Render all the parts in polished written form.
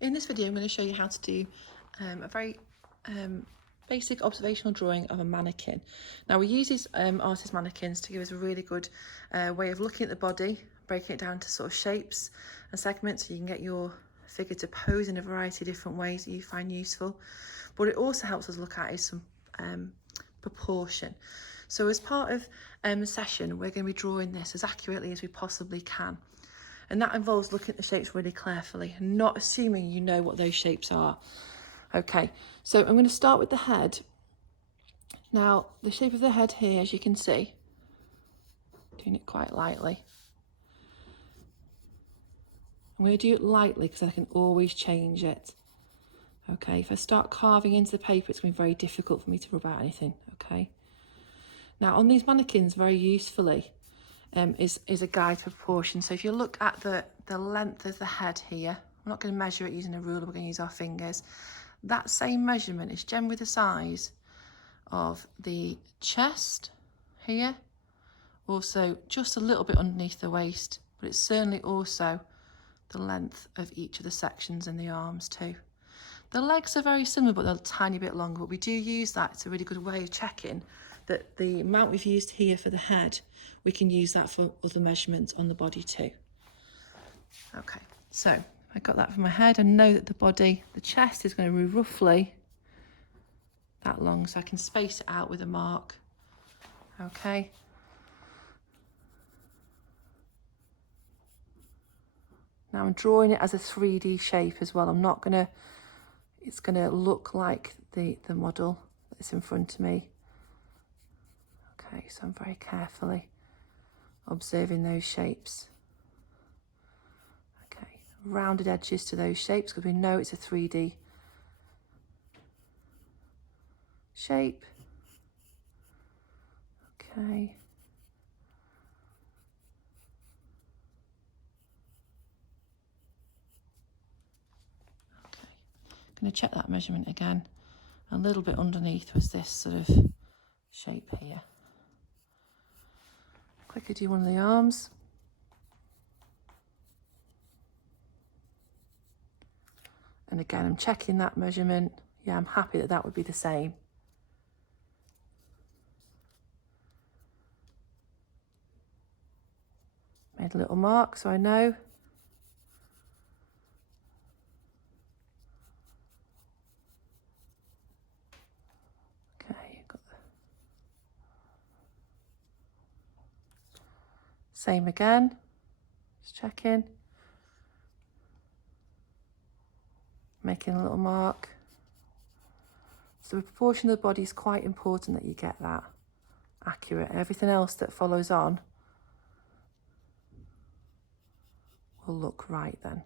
In this video I'm going to show you how to do a very basic observational drawing of a mannequin. Now we use these artist mannequins to give us a really good way of looking at the body, breaking it down to sort of shapes and segments so you can get your figure to pose in a variety of different ways that you find useful. But it also helps us look at is some proportion. So as part of the session we're going to be drawing this as accurately as we possibly can. And that involves looking at the shapes really carefully and not assuming you know what those shapes are. Okay, so I'm going to start with the head. Now, the shape of the head here, as you can see, doing it quite lightly. I'm going to do it lightly because I can always change it. Okay, if I start carving into the paper, it's going to be very difficult for me to rub out anything. Okay. Now, on these mannequins, very usefully, is a guide for proportion. So if you look at the length of the head here, we're not going to measure it using a ruler, we're going to use our fingers. That same measurement is generally the size of the chest here, also just a little bit underneath the waist, but it's certainly also the length of each of the sections in the arms too. The legs are very similar, but they're a tiny bit longer, but we do use that. It's a really good way of checking that the amount we've used here for the head, we can use that for other measurements on the body too. Okay, so I got that for my head. I know that the body, the chest is going to be roughly that long, so I can space it out with a mark. Okay. Now I'm drawing it as a 3D shape as well. I'm not gonna, it's gonna look like the model that's in front of me. Okay, so I'm very carefully observing those shapes. Okay, rounded edges to those shapes because we know it's a 3D shape. Okay. I'm going to check that measurement again. A little bit underneath was this sort of shape here. Quickly do one of the arms. And again, I'm checking that measurement. Yeah, I'm happy that that would be the same. Made a little mark so I know. Okay, got the same again. Just checking. Making a little mark. So the proportion of the body is quite important that you get that accurate. Everything else that follows on will look right then.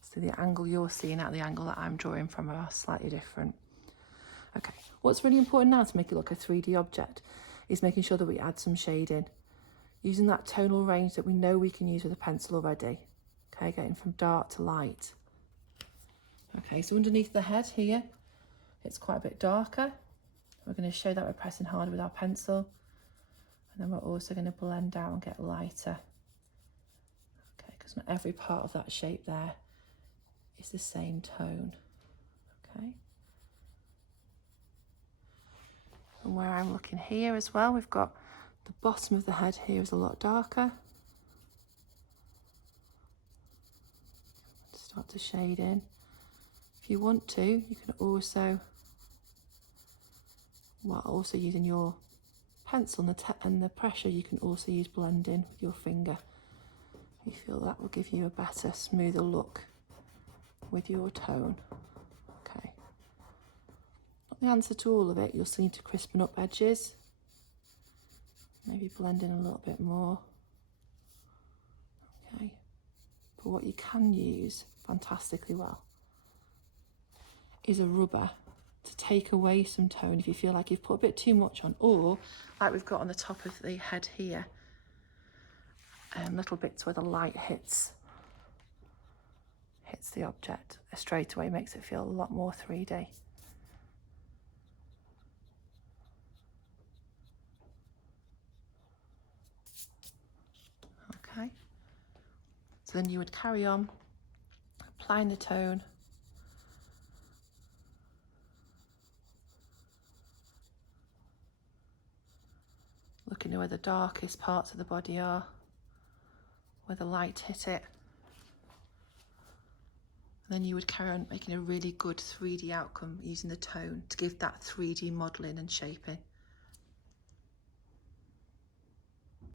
So the angle you're seeing at the angle that I'm drawing from are slightly different. Okay, what's really important now to make it look a 3D object is making sure that we add some shading, using that tonal range that we know we can use with a pencil already. Okay, getting from dark to light. Okay, so underneath the head here, it's quite a bit darker. We're going to show that we're pressing harder with our pencil. And then we're also going to blend out and get lighter. Okay, because not every part of that shape there is the same tone. Okay. And where I'm looking here as well, we've got the bottom of the head here is a lot darker. Start to shade in. If you want to, you can also, while also using your pencil and the pressure, you can also use blending with your finger. You feel that will give you a better, smoother look with your tone. Okay. Not the answer to all of it. You'll still need to crispen up edges. Maybe blend in a little bit more. Okay. But what you can use fantastically well is a rubber to take away some tone if you feel like you've put a bit too much on, or like we've got on the top of the head here, little bits where the light hits the object straight away, makes it feel a lot more 3D. Okay. So then you would carry on applying the tone. Looking at where the darkest parts of the body are, where the light hit it. And then you would carry on making a really good 3D outcome using the tone to give that 3D modelling and shaping.